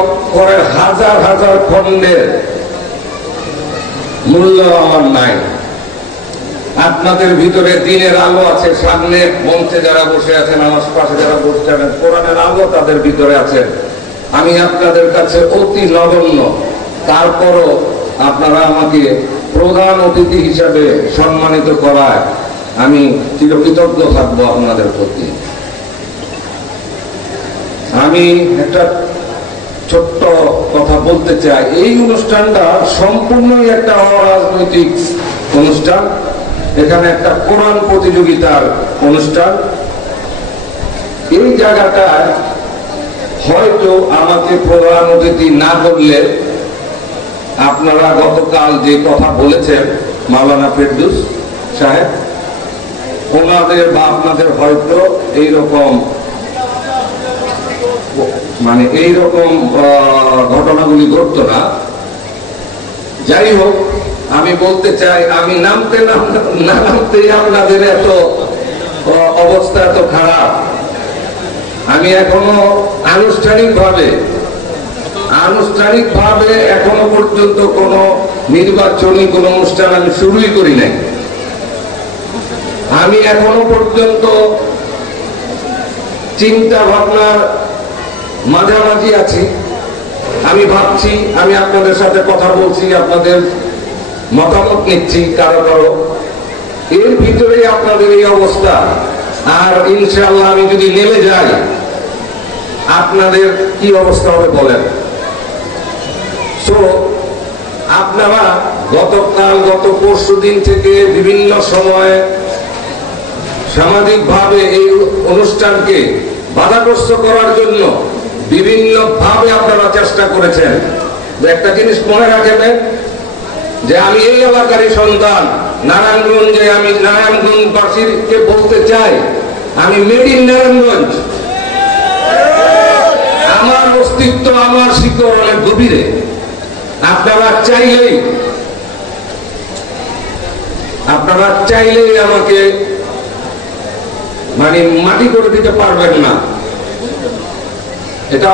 অক্ষরের হাজার হাজার খণ্ডের মূল্য আমার নাই। আপনাদের ভিতরে দিনের আলো আছে, সামনে মঞ্চে যারা বসে আছেন, আমার পাশে যারা বসে আছেন, কোরআনের আলো তাদের ভিতরে আছে। আমি আপনাদের কাছে অতি নগণ্য, তারপরও আপনারা আমাকে প্রধান অতিথি হিসাবে সম্মানিত করায় আমি চিরকৃতজ্ঞ থাকবো আপনাদের প্রতি। আমি একটা ছোট্ট কথা বলতে চাই। এই অনুষ্ঠানটা সম্পূর্ণই একটা অরাজনৈতিক অনুষ্ঠান। এখানে একটা কোরআন প্রতিযোগিতার অনুষ্ঠান। এই জায়গাটায় হয়তো আমাকে প্রধান অতিথি না করলে, আপনারা গতকাল যে কথা বলেছেন মাওলানা ফেরদৌস সাহেব, ওনাদের বা আপনাদের হয়তো এইরকম ঘটনাগুলি ঘটতো না। যাই হোক, আমি বলতে চাই, আমি নামতেই আপনাদের এত অবস্থা এত খারাপ। আমি এখনো আনুষ্ঠানিকভাবে এখনো পর্যন্ত কোন নির্বাচনী কোন অনুষ্ঠান আমি শুরুই করি নাই। আমি এখনো পর্যন্ত চিন্তা ভাবনার মাঝামাঝি আছি। আমি ভাবছি, আমি আপনাদের সাথে কথা বলছি, আপনাদের মতামত নিচ্ছি কারো। এর ভিতরে আপনাদের এই অবস্থা। আর ইনশাআল্লাহ আমি যদি নেমে যাই, আপনাদের কি অবস্থা হবে বলেন। আপনারা গত পরশু দিন থেকে বিভিন্ন সময়ে সামাজিকভাবে এই অনুষ্ঠানকে বাধাগ্রস্ত করার জন্য বিভিন্ন ভাবে আপনারা চেষ্টা করেছেন। একটা জিনিস মনে রাখবেন যে আমি এই এলাকারই সন্তান, নারায়ণগঞ্জে। আমি নারায়ণগঞ্জবাসীকে বলতে চাই, আমি মেড ইন নারায়ণগঞ্জ। আমার অস্তিত্ব, আমার শিকড় অনেক গভীরে। আপনারা চাইলেই আমাকে মাটি করে দিতে পারবেন না। এটা